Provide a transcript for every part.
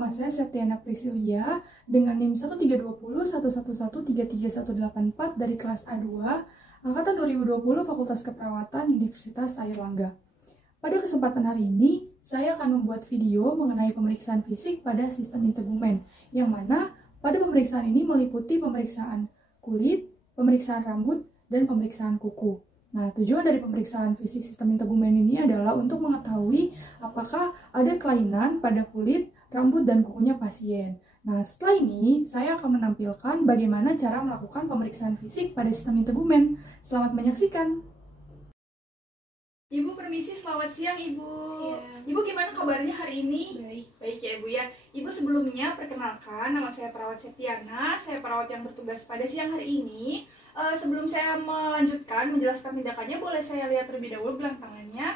nama saya Septiana Priscilia dengan NIM 1320111133184 dari kelas A2, Angkatan 2020 Fakultas Keperawatan Universitas Airlangga. Pada kesempatan hari ini, saya akan membuat video mengenai pemeriksaan fisik pada sistem integumen, yang mana pada pemeriksaan ini meliputi pemeriksaan kulit, pemeriksaan rambut, dan pemeriksaan kuku. Nah, tujuan dari pemeriksaan fisik sistem integumen ini adalah untuk mengetahui apakah ada kelainan pada kulit, rambut, dan kukunya pasien. Nah, setelah ini saya akan menampilkan bagaimana cara melakukan pemeriksaan fisik pada sistem integumen. Selamat menyaksikan. Ibu permisi, selamat siang Ibu. Siang. Ibu gimana kabarnya hari ini? Baik. Baik ya Ibu ya. Ibu sebelumnya perkenalkan, nama saya perawat Septiana. Saya perawat yang bertugas pada siang hari ini. Sebelum saya melanjutkan menjelaskan tindakannya, boleh saya lihat terlebih dahulu gelang tangannya.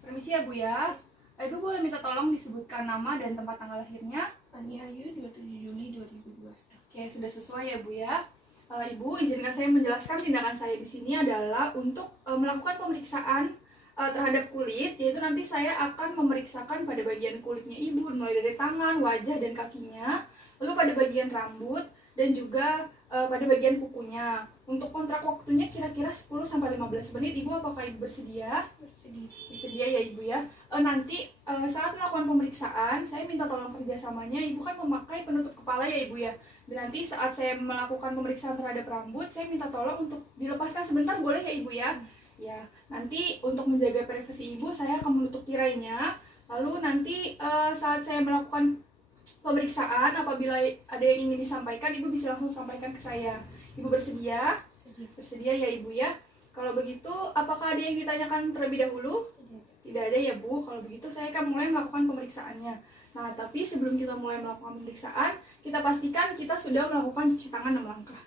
Permisi ya Bu ya. Ibu boleh minta tolong disebutkan nama dan tempat tanggal lahirnya? Ani Ayu, 27 Juli 2002. Oke, sudah sesuai ya Bu ya. Ibu, izinkan saya menjelaskan tindakan saya di sini adalah untuk melakukan pemeriksaan terhadap kulit, yaitu nanti saya akan memeriksakan pada bagian kulitnya Ibu, mulai dari tangan, wajah, dan kakinya, lalu pada bagian rambut, dan juga pada bagian kukunya. Untuk kontrak waktunya kira-kira 10-15 menit. Ibu, apakah Ibu bersedia? Bersedia ya Ibu ya. Nanti saat melakukan pemeriksaan, saya minta tolong kerjasamanya. Ibu kan memakai penutup kepala ya Ibu ya. Dan nanti saat saya melakukan pemeriksaan terhadap rambut, saya minta tolong untuk dilepaskan sebentar, boleh ya Ibu ya? Ya, nanti untuk menjaga privasi Ibu, saya akan menutup tirainya. Lalu nanti saat saya melakukan pemeriksaan, apabila ada yang ingin disampaikan, Ibu bisa langsung sampaikan ke saya. Ibu bersedia? Bersedia ya Ibu ya. Kalau begitu, apakah ada yang ditanyakan terlebih dahulu? Tidak ada ya Bu. Kalau begitu saya akan mulai melakukan pemeriksaannya. Nah, tapi sebelum kita mulai melakukan pemeriksaan, kita pastikan kita sudah melakukan cuci tangan 6 langkah.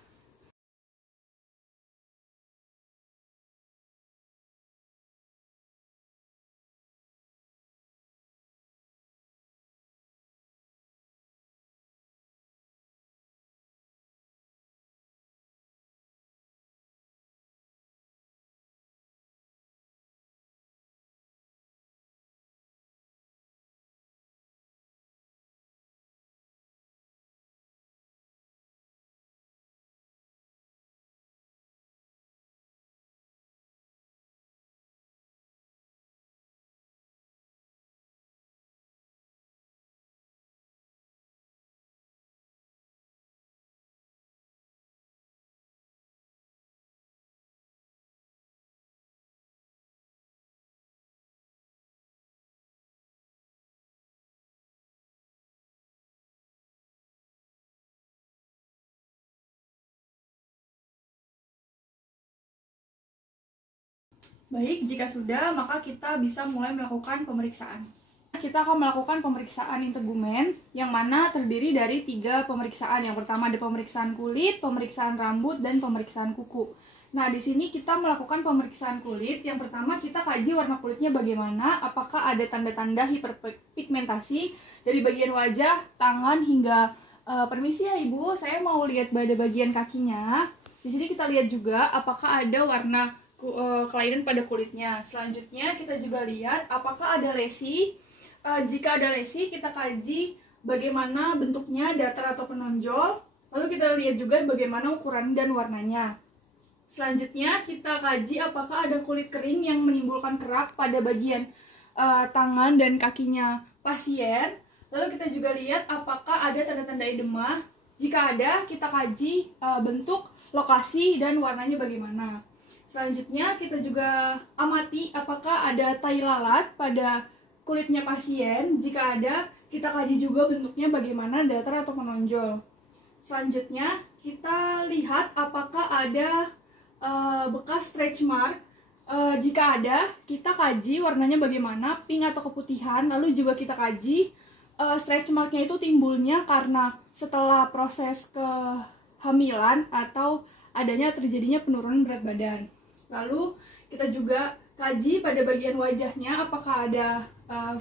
Baik, jika sudah, maka kita bisa mulai melakukan pemeriksaan. Kita akan melakukan pemeriksaan integumen, yang mana terdiri dari 3 pemeriksaan. Yang pertama ada pemeriksaan kulit, pemeriksaan rambut, dan pemeriksaan kuku. Nah, di sini kita melakukan pemeriksaan kulit. Yang pertama kita kaji warna kulitnya bagaimana, apakah ada tanda-tanda hiperpigmentasi dari bagian wajah, tangan, hingga permisi ya Ibu, saya mau lihat pada bagian kakinya. Di sini kita lihat juga apakah ada warna kelainan pada kulitnya. Selanjutnya kita juga lihat apakah ada lesi. Jika ada lesi, kita kaji bagaimana bentuknya, datar atau menonjol. Lalu kita lihat juga bagaimana ukuran dan warnanya. Selanjutnya kita kaji apakah ada kulit kering yang menimbulkan kerak pada bagian tangan dan kakinya pasien. Lalu kita juga lihat apakah ada tanda-tanda edema. Jika ada, kita kaji bentuk, lokasi, dan warnanya bagaimana. Selanjutnya kita juga amati apakah ada tai lalat pada kulitnya pasien. Jika ada, kita kaji juga bentuknya bagaimana, datar atau menonjol. Selanjutnya kita lihat apakah ada bekas stretch mark. Jika ada, kita kaji warnanya bagaimana, pink atau keputihan. Lalu juga kita kaji stretch marknya itu timbulnya karena setelah proses kehamilan atau terjadinya penurunan berat badan. Lalu kita juga kaji pada bagian wajahnya apakah ada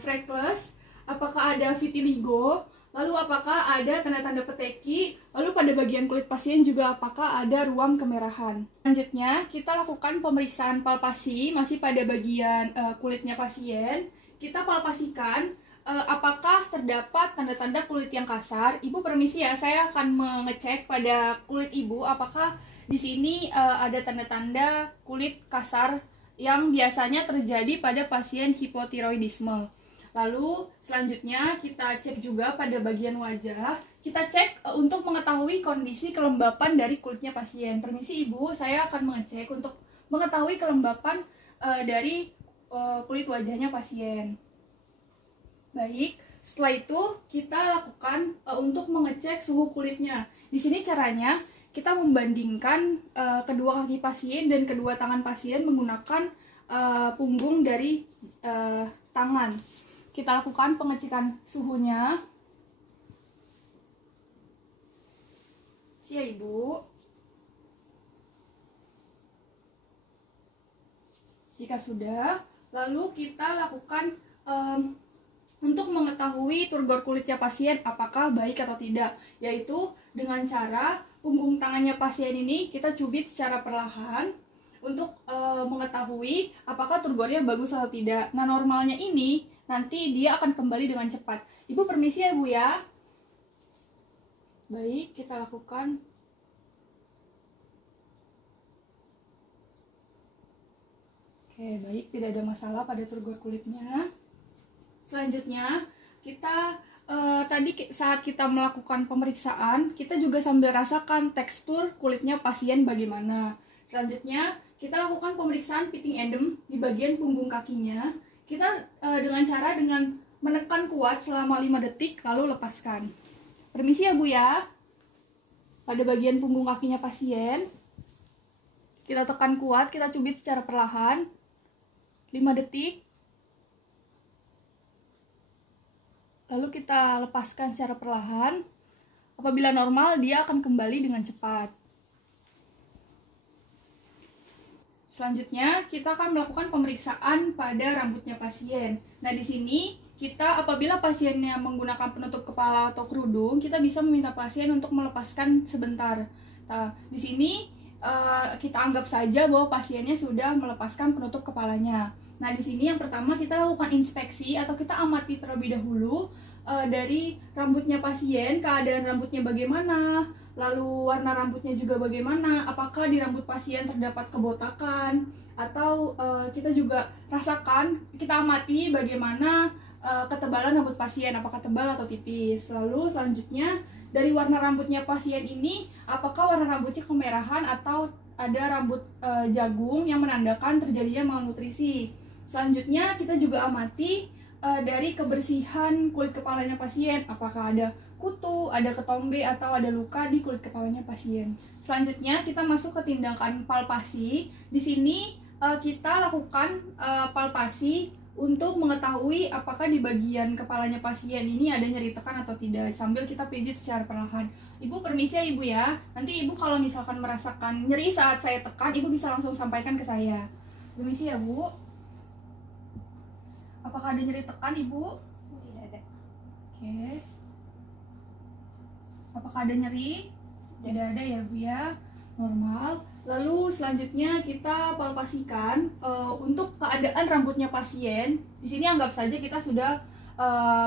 freckles, apakah ada vitiligo, lalu apakah ada tanda-tanda peteki, lalu pada bagian kulit pasien juga apakah ada ruam kemerahan. Selanjutnya kita lakukan pemeriksaan palpasi masih pada bagian kulitnya pasien. Kita palpasikan apakah terdapat tanda-tanda kulit yang kasar. Ibu permisi ya, saya akan mengecek pada kulit ibu apakah di sini ada tanda-tanda kulit kasar yang biasanya terjadi pada pasien hipotiroidisme. Lalu selanjutnya kita cek juga pada bagian wajah. Kita cek untuk mengetahui kondisi kelembapan dari kulitnya pasien. Permisi ibu, saya akan mengecek untuk mengetahui kelembapan dari kulit wajahnya pasien. Baik, setelah itu kita lakukan untuk mengecek suhu kulitnya. Di sini caranya kita membandingkan kedua kaki pasien dan kedua tangan pasien menggunakan punggung dari tangan. Kita lakukan pengecekan suhunya. Siap ibu. Jika sudah, lalu kita lakukan untuk mengetahui turgor kulitnya pasien apakah baik atau tidak, yaitu dengan cara punggung tangannya pasien ini kita cubit secara perlahan untuk mengetahui apakah turgornya bagus atau tidak. Nah, normalnya ini nanti dia akan kembali dengan cepat. Ibu permisi ya Bu ya. Baik, kita lakukan. Oke, baik, tidak ada masalah pada turgor kulitnya. Selanjutnya, kita tadi saat kita melakukan pemeriksaan, kita juga sambil rasakan tekstur kulitnya pasien bagaimana. Selanjutnya, kita lakukan pemeriksaan fitting edem di bagian punggung kakinya. Kita dengan menekan kuat selama 5 detik, lalu lepaskan. Permisi ya Bu ya. Pada bagian punggung kakinya pasien, kita tekan kuat, kita cubit secara perlahan, 5 detik. Lalu kita lepaskan secara perlahan. Apabila normal, dia akan kembali dengan cepat. Selanjutnya, kita akan melakukan pemeriksaan pada rambutnya pasien. Nah, di sini kita apabila pasiennya menggunakan penutup kepala atau kerudung, kita bisa meminta pasien untuk melepaskan sebentar. Nah, di sini kita anggap saja bahwa pasiennya sudah melepaskan penutup kepalanya. Nah, di sini yang pertama kita lakukan inspeksi atau kita amati terlebih dahulu dari rambutnya pasien, keadaan rambutnya bagaimana, lalu warna rambutnya juga bagaimana, apakah di rambut pasien terdapat kebotakan, atau kita juga rasakan, kita amati bagaimana ketebalan rambut pasien, apakah tebal atau tipis. Lalu selanjutnya dari warna rambutnya pasien ini, apakah warna rambutnya kemerahan atau ada rambut jagung yang menandakan terjadinya malnutrisi. Selanjutnya kita juga amati dari kebersihan kulit kepalanya pasien, apakah ada kutu, ada ketombe, atau ada luka di kulit kepalanya pasien. Selanjutnya kita masuk ke tindakan palpasi. Di sini kita lakukan palpasi untuk mengetahui apakah di bagian kepalanya pasien ini ada nyeri tekan atau tidak, sambil kita pijit secara perlahan. Ibu permisi ya Ibu ya, nanti Ibu kalau misalkan merasakan nyeri saat saya tekan, Ibu bisa langsung sampaikan ke saya. Permisi ya Bu. Apakah ada nyeri tekan Ibu? Tidak ada. Oke. Apakah ada nyeri? Tidak ada ya Bu ya, normal. Lalu selanjutnya kita palpasikan untuk keadaan rambutnya pasien. Di sini anggap saja kita sudah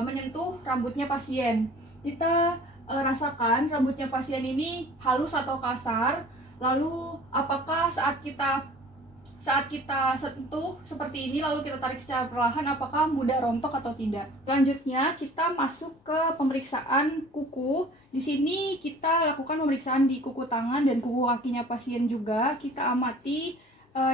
menyentuh rambutnya pasien. Kita rasakan rambutnya pasien ini halus atau kasar. Lalu apakah saat kita sentuh seperti ini lalu kita tarik secara perlahan, apakah mudah rontok atau tidak. Selanjutnya kita masuk ke pemeriksaan kuku. Di sini kita lakukan pemeriksaan di kuku tangan dan kuku kakinya pasien juga. Kita amati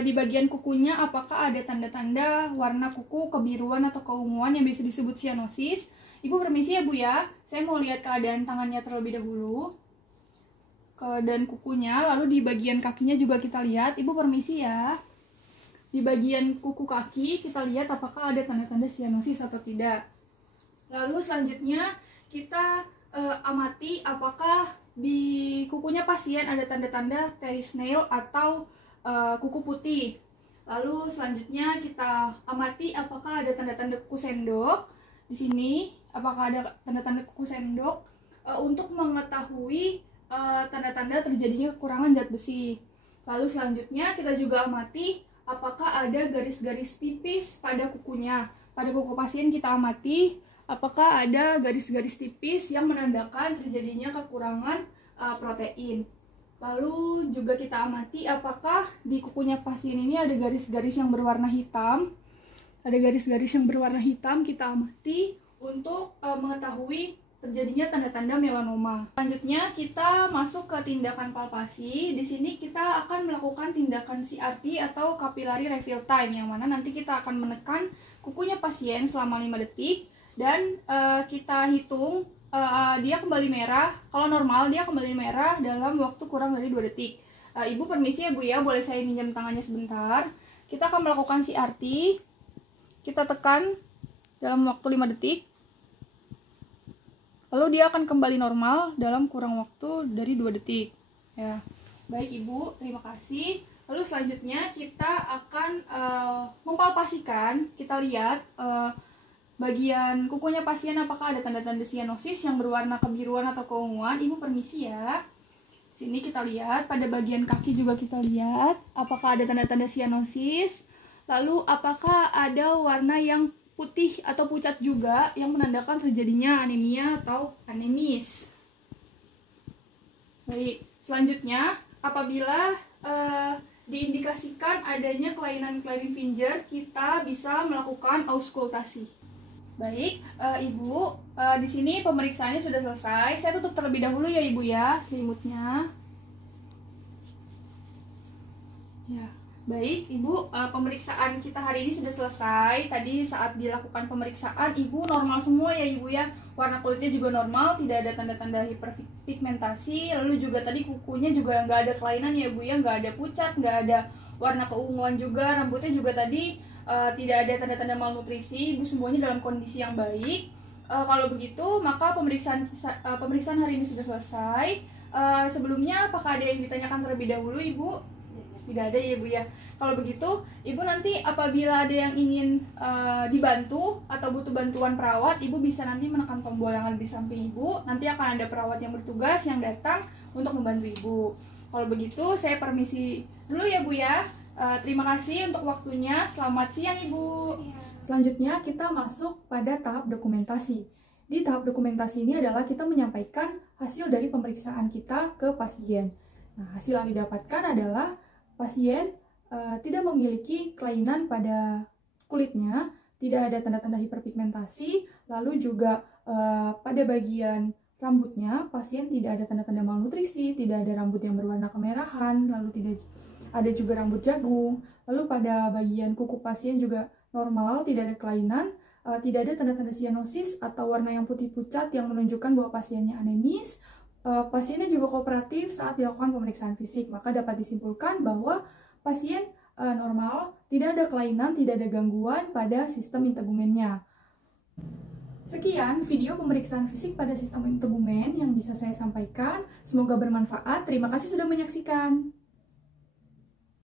di bagian kukunya apakah ada tanda-tanda warna kuku kebiruan atau keunguan yang bisa disebut sianosis. Ibu permisi ya Bu ya, saya mau lihat keadaan tangannya terlebih dahulu, keadaan kukunya, lalu di bagian kakinya juga kita lihat. Ibu permisi ya. Di bagian kuku kaki kita lihat apakah ada tanda-tanda sianosis atau tidak. Lalu selanjutnya kita amati apakah di kukunya pasien ada tanda-tanda teres nail atau kuku putih. Lalu selanjutnya kita amati apakah ada tanda-tanda kuku sendok. Di sini apakah ada tanda-tanda kuku sendok untuk mengetahui tanda-tanda terjadinya kekurangan zat besi. Lalu selanjutnya kita juga amati apakah ada garis-garis tipis pada kukunya. Pada kuku pasien kita amati apakah ada garis-garis tipis yang menandakan terjadinya kekurangan protein. Lalu juga kita amati apakah di kukunya pasien ini ada garis-garis yang berwarna hitam. Ada garis-garis yang berwarna hitam, kita amati untuk mengetahui terjadinya tanda-tanda melanoma. Selanjutnya kita masuk ke tindakan palpasi. Di sini kita akan melakukan tindakan CRT atau capillary refill time, yang mana nanti kita akan menekan kukunya pasien selama 5 detik dan kita hitung dia kembali merah. Kalau normal dia kembali merah dalam waktu kurang dari 2 detik. Ibu permisi ya Bu ya, boleh saya minjam tangannya sebentar. Kita akan melakukan CRT. Kita tekan dalam waktu 5 detik. Lalu dia akan kembali normal dalam kurang waktu dari 2 detik. Ya. Baik Ibu, terima kasih. Lalu selanjutnya kita akan mempalpasikan. Kita lihat bagian kukunya pasien apakah ada tanda-tanda sianosis yang berwarna kebiruan atau keunguan. Ibu permisi ya. Sini kita lihat, pada bagian kaki juga kita lihat apakah ada tanda-tanda sianosis. Lalu apakah ada warna yang putih atau pucat juga yang menandakan terjadinya anemia atau anemis. Baik, selanjutnya apabila diindikasikan adanya kelainan-kelainan finger, kita bisa melakukan auskultasi. Baik, Ibu, di sini pemeriksaannya sudah selesai. Saya tutup terlebih dahulu ya Ibu ya, selimutnya. Ya. Baik, Ibu, pemeriksaan kita hari ini sudah selesai. Tadi saat dilakukan pemeriksaan, Ibu normal semua ya Ibu ya. Warna kulitnya juga normal, tidak ada tanda-tanda hiperpigmentasi. Lalu juga tadi kukunya juga nggak ada kelainan ya Ibu ya, nggak ada pucat, nggak ada warna keunguan juga. Rambutnya juga tadi tidak ada tanda-tanda malnutrisi. Ibu semuanya dalam kondisi yang baik. Kalau begitu, maka pemeriksaan hari ini sudah selesai. Sebelumnya, apakah ada yang ditanyakan terlebih dahulu Ibu? Tidak ada ya Ibu ya. Kalau begitu, Ibu nanti apabila ada yang ingin dibantu atau butuh bantuan perawat, Ibu bisa nanti menekan tombol yang ada di samping Ibu. Nanti akan ada perawat yang bertugas yang datang untuk membantu Ibu. Kalau begitu, saya permisi dulu ya Bu ya. Terima kasih untuk waktunya. Selamat siang Ibu. Selanjutnya kita masuk pada tahap dokumentasi. Di tahap dokumentasi ini adalah kita menyampaikan hasil dari pemeriksaan kita ke pasien. Nah, hasil yang didapatkan adalah pasien tidak memiliki kelainan pada kulitnya, tidak ada tanda-tanda hiperpigmentasi, lalu juga pada bagian rambutnya pasien tidak ada tanda-tanda malnutrisi, tidak ada rambut yang berwarna kemerahan, lalu tidak ada juga rambut jagung, lalu pada bagian kuku pasien juga normal, tidak ada kelainan, tidak ada tanda-tanda sianosis atau warna yang putih pucat yang menunjukkan bahwa pasiennya anemis. Pasiennya juga kooperatif saat dilakukan pemeriksaan fisik, maka dapat disimpulkan bahwa pasien normal, tidak ada kelainan, tidak ada gangguan pada sistem integumennya. Sekian video pemeriksaan fisik pada sistem integumen yang bisa saya sampaikan. Semoga bermanfaat. Terima kasih sudah menyaksikan.